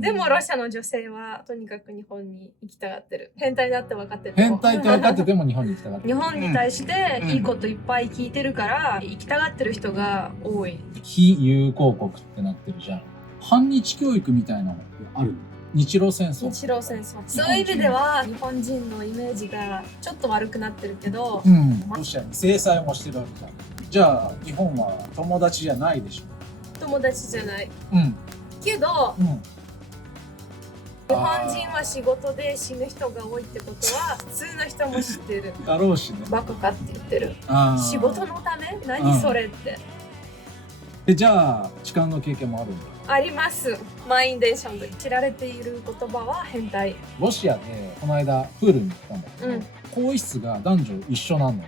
でもロシアの女性はとにかく日本に行きたがってる。変態だって分かってる。変態って分かってても日本に行きたがってる。日本に対していいこといっぱい聞いてるから、行きたがってる人が多い。非友好国ってなってるじゃん。反日教育みたいなのってある？日露戦争。日露戦争。そういう意味では日本人のイメージがちょっと悪くなってるけど、ロシアに制裁もしてるわけじゃん。じゃあ日本は友達じゃないでしょ。友達じゃない。けど、日本人は仕事で死ぬ人が多いってことは普通の人も知ってる。だろうしね。バカかって言ってる。仕事のため？何それって。でじゃあ痴漢の経験もあるんだ。あります。満員電車で知られている言葉は変態。ロシアでこの間プールに行ったんだけど、更衣室が男女一緒なの。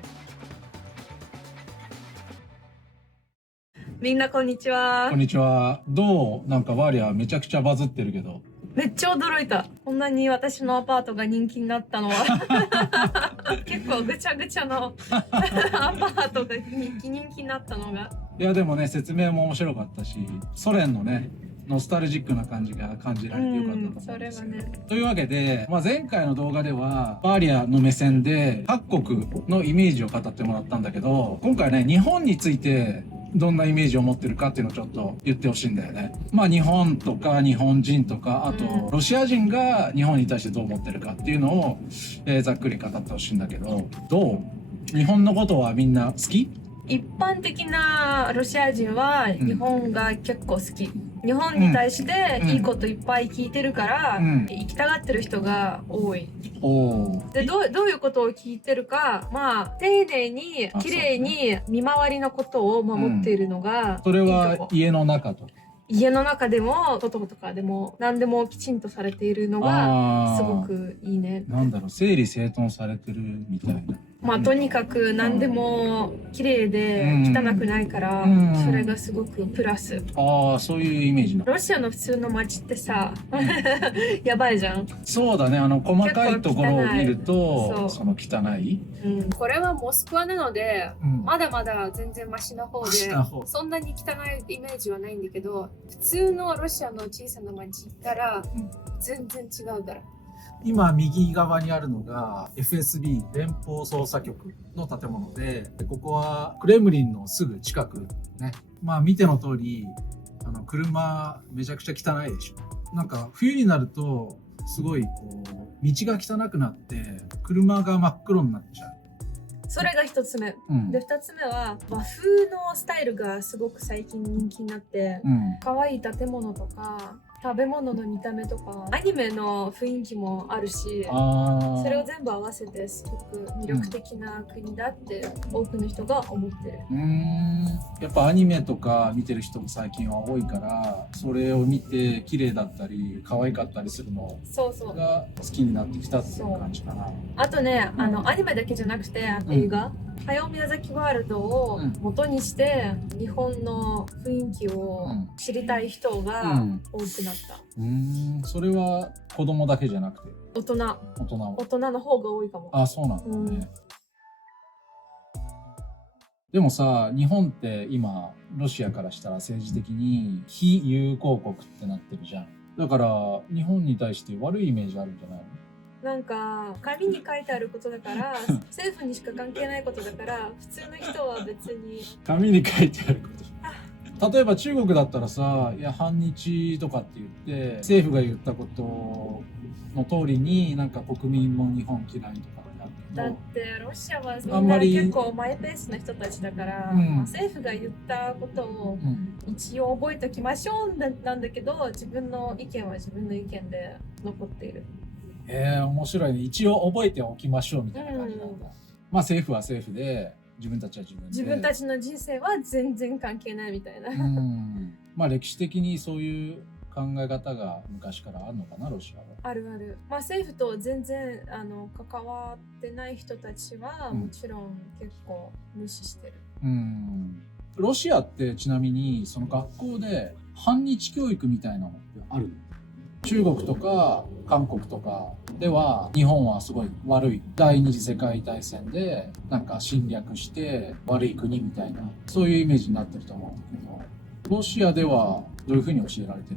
みんなこんにちは。こんにちは。どう？なんかワーリアめちゃくちゃバズってるけど。めっちゃ驚いた。こんなに私のアパートが人気になったのは結構ぐちゃぐちゃのアパートが人気になったのが。いやでもね、説明も面白かったし、ソ連のねノスタルジックな感じが感じられてよかったと思うんですよ。それはね。というわけで、前回の動画ではバーリアの目線で各国のイメージを語ってもらったんだけど、今回ね日本についてどんなイメージを持ってるかっていうのをちょっと言ってほしいんだよね。日本とか日本人とか、あとロシア人が日本に対してどう思ってるかっていうのを、ざっくり語ってほしいんだけど、どう？日本のことはみんな好き？一般的なロシア人は日本が結構好き。日本に対していいこといっぱい聞いてるから、行きたがってる人が多い。でどういうことを聞いてるか、丁寧に綺麗に見回りのことを守っているのがいいとこ。それは家の中と。家の中でも外とかでも何でもきちんとされているのがすごくいいね。なんだろう、整理整頓されてるみたいな。とにかく何でも綺麗で汚くないから、それがすごくプラス。そういうイメージな。ロシアの普通の街ってさ、やばいじゃん。そうだね、細かいところを見るとその汚い。これはモスクワなので、まだまだ全然マシな方で、そんなに汚いイメージはないんだけど、普通のロシアの小さな街行ったら全然違うから。今右側にあるのが FSB 連邦捜査局の建物で、ここはクレムリンのすぐ近くね。見ての通り車めちゃくちゃ汚いでしょ。なんか冬になるとすごい道が汚くなって車が真っ黒になっちゃう。それが一つ目、で二つ目は和風のスタイルがすごく最近人気になって、可愛い建物とか食べ物の見た目とかアニメの雰囲気もあるし、それを全部合わせてすごく魅力的な国だって多くの人が思ってる。やっぱアニメとか見てる人も最近は多いから、それを見て綺麗だったり可愛かったりするのが好きになってきたっていう感じかな。あとね、アニメだけじゃなくて映画、hayao Miyazakiワールドを元にして日本の雰囲気を知りたい人が多くなった。それは子供だけじゃなくて大人の方が多いかも。そうなんだね。でもさ、日本って今ロシアからしたら政治的に非友好国ってなってるじゃん。だから日本に対して悪いイメージあるんじゃないの？なんか紙に書いてあることだから政府にしか関係ないことだから、普通の人は別に紙に書いてあること例えば中国だったらさ、いや反日とかって言って政府が言ったことの通りになんか国民も日本嫌いとかってあるけど、だってロシアはみんな結構マイペースな人たちだから、政府が言ったことを一応覚えておきましょうなんだけど、自分の意見は自分の意見で残っている。面白いね。一応覚えておきましょうみたいな感じなんだ。政府は政府で自分たちは自分で、自分たちの人生は全然関係ないみたいな。歴史的にそういう考え方が昔からあるのかな、ロシアは。あるある。政府と全然関わってない人たちはもちろん結構無視してる。ロシアってちなみにその学校で反日教育みたいなのってあるの？中国とか韓国とかでは日本はすごい悪い第二次世界大戦でなんか侵略して悪い国みたいな、そういうイメージになってると思うんだけど、ロシアではどういうふうに教えられてる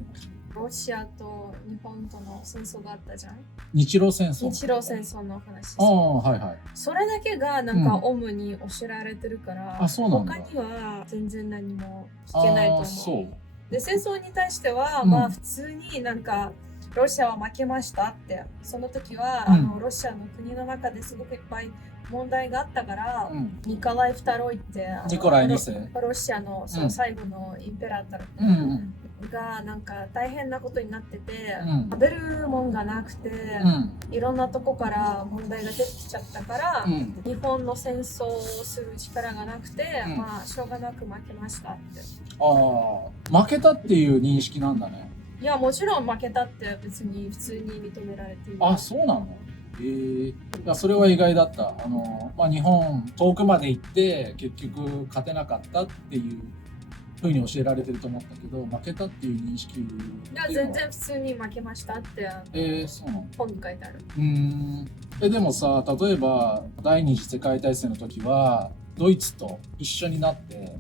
の？ロシアと日本との戦争があったじゃん。日露戦争。日露戦争の話。ああ、はいはい。それだけがなんか主に教えられてるから、あ、そうなんだ。他には全然何も聞けないと思う。そう。で、戦争に対しては、まあ普通になんかロシアは負けましたって、その時は、ロシアの国の中ですごくいっぱい問題があったから、ニコライ・フタロイってニコライ2世ロシアのその最後のインペラータルがなんか大変なことになってて、食べるもんがなくて、いろんなとこから問題が出てきちゃったから、日本の戦争をする力がなくて、まあしょうがなく負けましたって。ああ、負けたっていう認識なんだね。いや、もちろん負けたって別に普通に認められている。あ、そうなの？いや、それは意外だった。まあ、日本遠くまで行って結局勝てなかったっていうふうに教えられてると思ったけど、負けたっていう認識。いや、全然普通に負けましたって、そうなの？本に書いてある。でもさ、例えば第二次世界大戦の時はドイツと一緒になって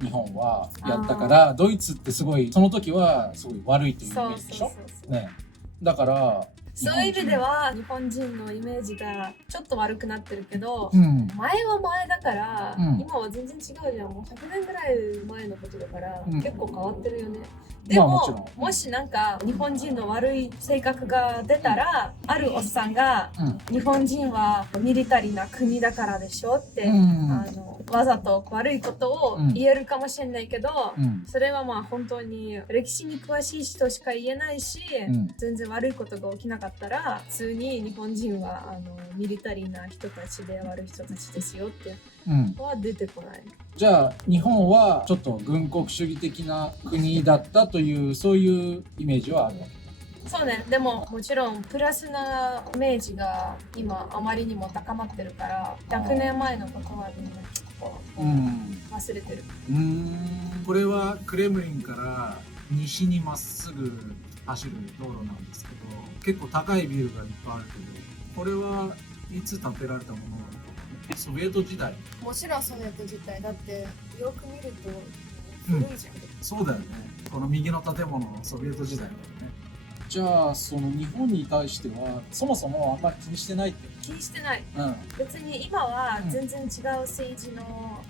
日本はやったから、ドイツってすごいその時はすごい悪いというイメージでしょ？ね。だからそういう意味では日本人のイメージがちょっと悪くなってるけど、前は前だから、今は全然違うじゃん。もう100年ぐらい前のことだから、結構変わってるよね。でも、もしなんか日本人の悪い性格が出たら、あるおっさんが、日本人はミリタリーな国だからでしょって、わざと悪いことを言えるかもしれないけど、それはまあ本当に歴史に詳しい人しか言えないし、全然悪いことが起きなかったら、普通に日本人はミリタリーな人たちで悪い人たちですよっては出てこない。じゃあ日本はちょっと軍国主義的な国だったというそういうイメージはあるわけ？そうね。でももちろんプラスなイメージが今あまりにも高まってるから100年前のことはみんな結構忘れてる。これはクレムリンから西にまっすぐ走る道路なんですけど、結構高いビルがいっぱいあるけど、これはいつ建てられたものなのか？ソビエト時代？もちろんソビエト時代だって、よく見ると古いじゃん。そうだよね。この右の建物のソビエト時代だよね。じゃあその日本に対してはそもそもあんまり気にしてないって？気にしてない。別に今は全然違う政治の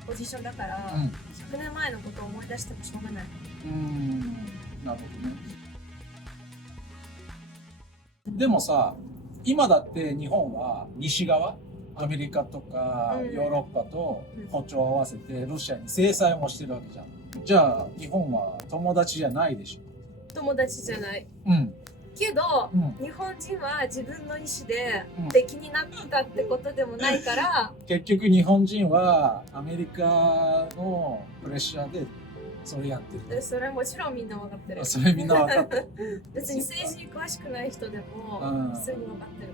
ポジションだから、100年前のことを思い出してもしょうがない。なるほどね。でもさ、今だって日本は西側、アメリカとかヨーロッパと歩調を合わせてロシアに制裁もしてるわけじゃん。じゃあ日本は友達じゃないでしょ？友達じゃない。けど、日本人は自分の意思で敵になったってことでもないから、結局日本人はアメリカのプレッシャーでそれやってる。それはもちろんみんな分かってる。それみんな分かってる。別に政治に詳しくない人でも普通に分かってる。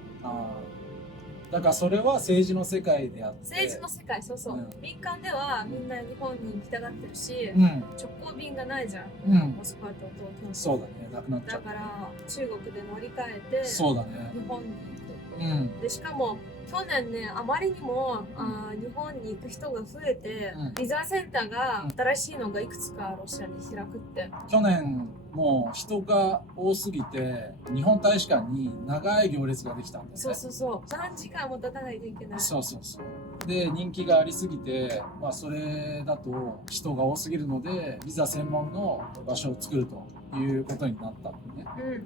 だからそれは政治の世界であって。政治の世界、そうそう。民間ではみんな日本に行きたがってるし、直行便がないじゃん。モスクワと東京。そうだね、なくなっちゃう。だから中国で乗り換えて、そうだね、日本に行く。でしかも去年ね、あまりにも日本に行く人が増えて、ビザセンターが新しいのがいくつかロシアに開くって。去年もう人が多すぎて日本大使館に長い行列ができたんだよね。そうそうそう。3時間も経たないといけない。そうそうそう。で人気がありすぎて、まあそれだと人が多すぎるのでビザ専門の場所を作るということになったんだよね。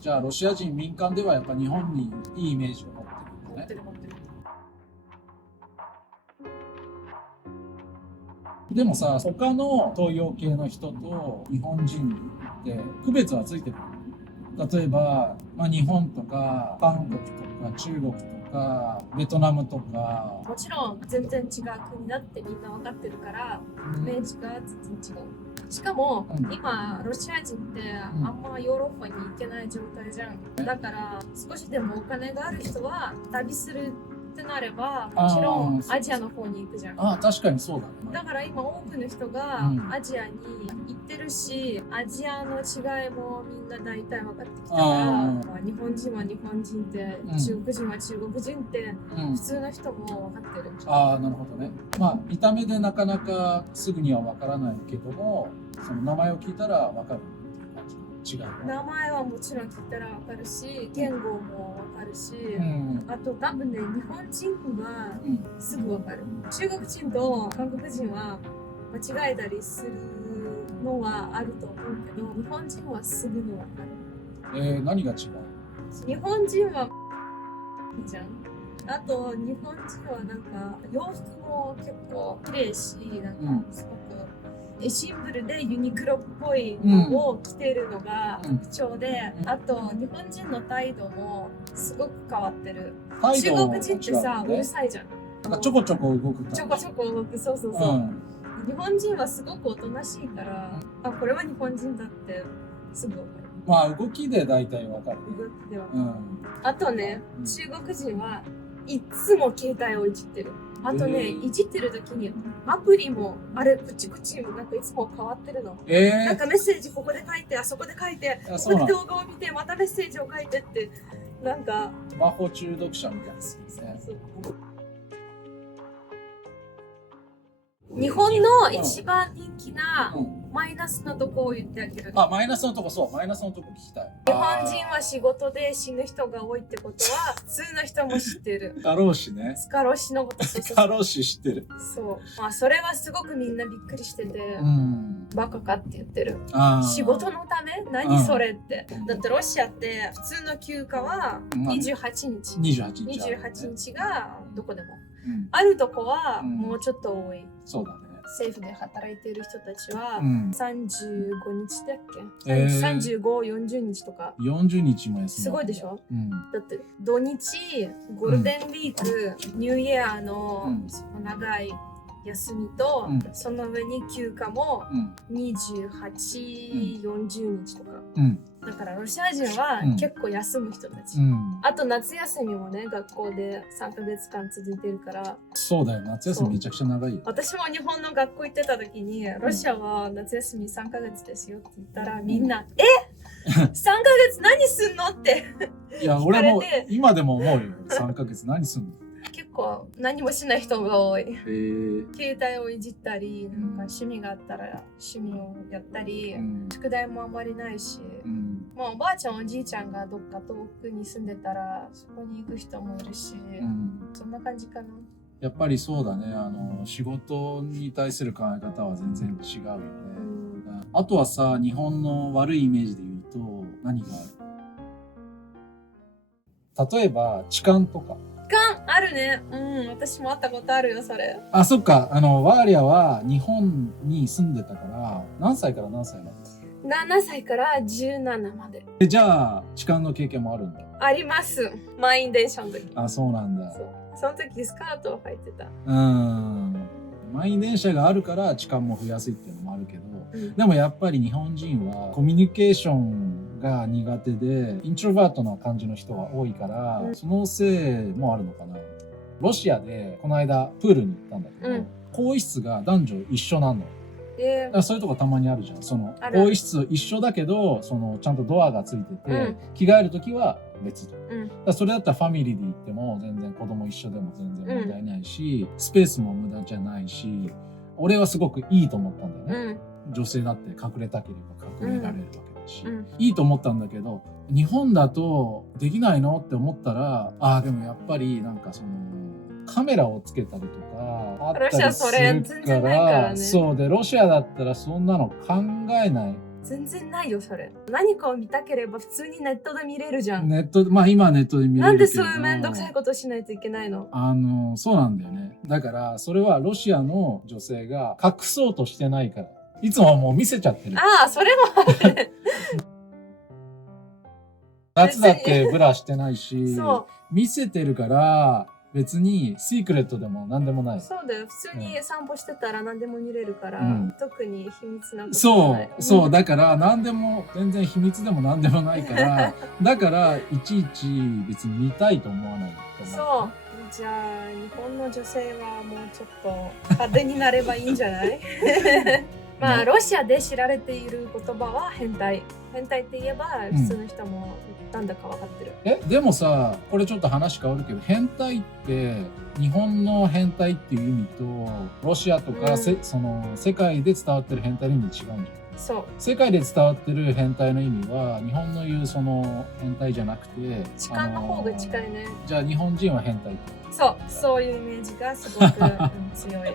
じゃあロシア人民間ではやっぱ日本にいいイメージを持ってるんだね。持ってる。でもさ、他の東洋系の人と日本人って区別はついてる。例えば、日本とか韓国とか中国とかベトナムとか。もちろん全然違う国だってみんな分かってるからイメージが全然違う。しかも、今ロシア人ってあんまヨーロッパに行けない状態じゃん。だから少しでもお金がある人は旅するってなればもちろんアジアの方に行くじゃん。確かにそうだね。だから今多くの人がアジアに行ってるし、アジアの違いもみんな大体分かってきたから、日本人は日本人って、中国人は中国人って普通の人も分かってる。なるほどね。見た目でなかなかすぐには分からないけども、その名前を聞いたら分かるっていう感じ。違う。名前はもちろん聞いたらわかるし、言語もわかるし、うんあと多分ね、日本人はうんすぐわかる。中国人と韓国人は間違えたりするのはあると思うけど、日本人はすぐにわかる。何が違う？日本人はいいじゃん。あと日本人はなんか洋服も結構綺麗し、なんかすごくシンプルでユニクロっぽいのを着てるのが特徴で、あと日本人の態度もすごく変わってる。中国人ってさ、うるさいじゃん。なんかちょこちょこ動く感じ。ちょこちょこ動く、そうそうそう。日本人はすごくおとなしいから、あ、これは日本人だってすぐ分かる。まあ動きで大体分かる。動きでは。あとね、中国人はいつも携帯をいじってる。あとね、いじってる時にアプリもあれプチプチなんかいつも変わってるの。なんかメッセージここで書いて、あそこで書いて、ここで動画を見てまたメッセージを書いてって、なんか魔法中毒者みたいですね。日本の一番人気なマイナスのとこを言ってあげる。あ、マイナスのとこ、そう、マイナスのとこ聞きたい。日本人は仕事で死ぬ人が多いってことは普通の人も知ってる。スカローシね。スカローシのこと。スカローシ知ってる。そう。まあそれはすごくみんなびっくりしてて、バカかって言ってる。仕事のため？何それって。だってロシアって普通の休暇は28日。28日がどこでも。あるとこはもうちょっと多い。そうだね。政府で働いている人たちは35日だっけ、35、40日とか。40日も休み。すごいでしょ、だって土日、ゴールデンウィーク、ニューイヤーの長い休みと、その上に休暇も28、40日とか。だからロシア人は結構休む人たち。あと夏休みもね、学校で3ヶ月間続いてるから。そうだよ、夏休みめちゃくちゃ長いよ。私も日本の学校行ってた時に、ロシアは夏休み3ヶ月ですよって言ったら、みんな、3ヶ月何すんのって。いや、俺も今でも思うよ。3ヶ月何すんの？結構何もしない人が多い。携帯をいじったり、なんか趣味があったら趣味をやったり、宿題もあんまりないし、まあおばあちゃんおじいちゃんがどっか遠くに住んでたらそこに行く人もいるし、そんな感じかな。やっぱりそうだね、仕事に対する考え方は全然違うよね。あとはさ、日本の悪いイメージで言うと何がある？例えば痴漢とか。あるね。私も会ったことあるよ、それ。あ、そっか。ワーリャは日本に住んでたから、何歳から何歳まで？7歳から17まで。じゃあ、痴漢の経験もあるんだ？あります。満員電車の時。あ、そうなんだ。その時スカートを履いてた。満員電車があるから痴漢も増ややすいっていうのもあるけど、でもやっぱり日本人はコミュニケーションが苦手でイントロバートな感じの人が多いから、そのせいもあるのかな。ロシアでこの間プールに行ったんだけど、更衣室が男女一緒なの。だからそういうとこたまにあるじゃん。その更衣室一緒だけど、そのちゃんとドアがついてて、着替えるときは別と。だそれだったらファミリーで行っても全然子供一緒でも全然問題ないし、スペースも無駄じゃないし、俺はすごくいいと思ったんだよね。女性だって隠れたければ隠れられるわけだし、いいと思ったんだけど、日本だとできないのって思ったら、でもやっぱりなんかそのカメラをつけたりとかあったりするから、そうで、ロシアだったらそんなの考えない。全然ないよ、それ。何かを見たければ普通にネットで見れるじゃん。ネット、まあ今はネットで見れるけど。なんでそういうめんどくさいことしないといけないの？そうなんだよね。だから、それはロシアの女性が隠そうとしてないから。いつもはもう見せちゃってる。それもある。夏だってブラしてないし、見せてるから、別にシークレットでも何でもない。そうだよ。普通に散歩してたら何でも見れるから、特に秘密なことない。そう。だから何でも、全然秘密でも何でもないから、だからいちいち別に見たいと思わない。そう。じゃあ、日本の女性はもうちょっと派手になればいいんじゃない？まあ、ロシアで知られている言葉は変態。変態って言えば普通の人もなんだか分かってる。でもさ、これちょっと話変わるけど、変態って日本の変態っていう意味とロシアとか、その世界で伝わってる変態の意味違うんじゃない？そう世界で伝わってる変態の意味は日本の言うその変態じゃなくて痴漢の方が近いね。じゃあ日本人は変態って。そういうイメージがすごく、強い。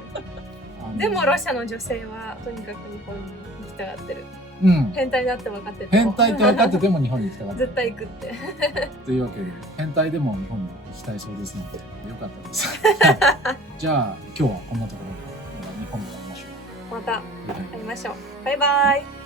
でもロシアの女性はとにかく日本に行きたがってる。うん、変態だって分かってても変態って分かってても日本に行きたがってる。絶対行くって。というわけで変態でも日本に行きたいそうですのでよかったです。じゃあ今日はこんなところで日本で会いましょう。また会いましょう。バイバイ。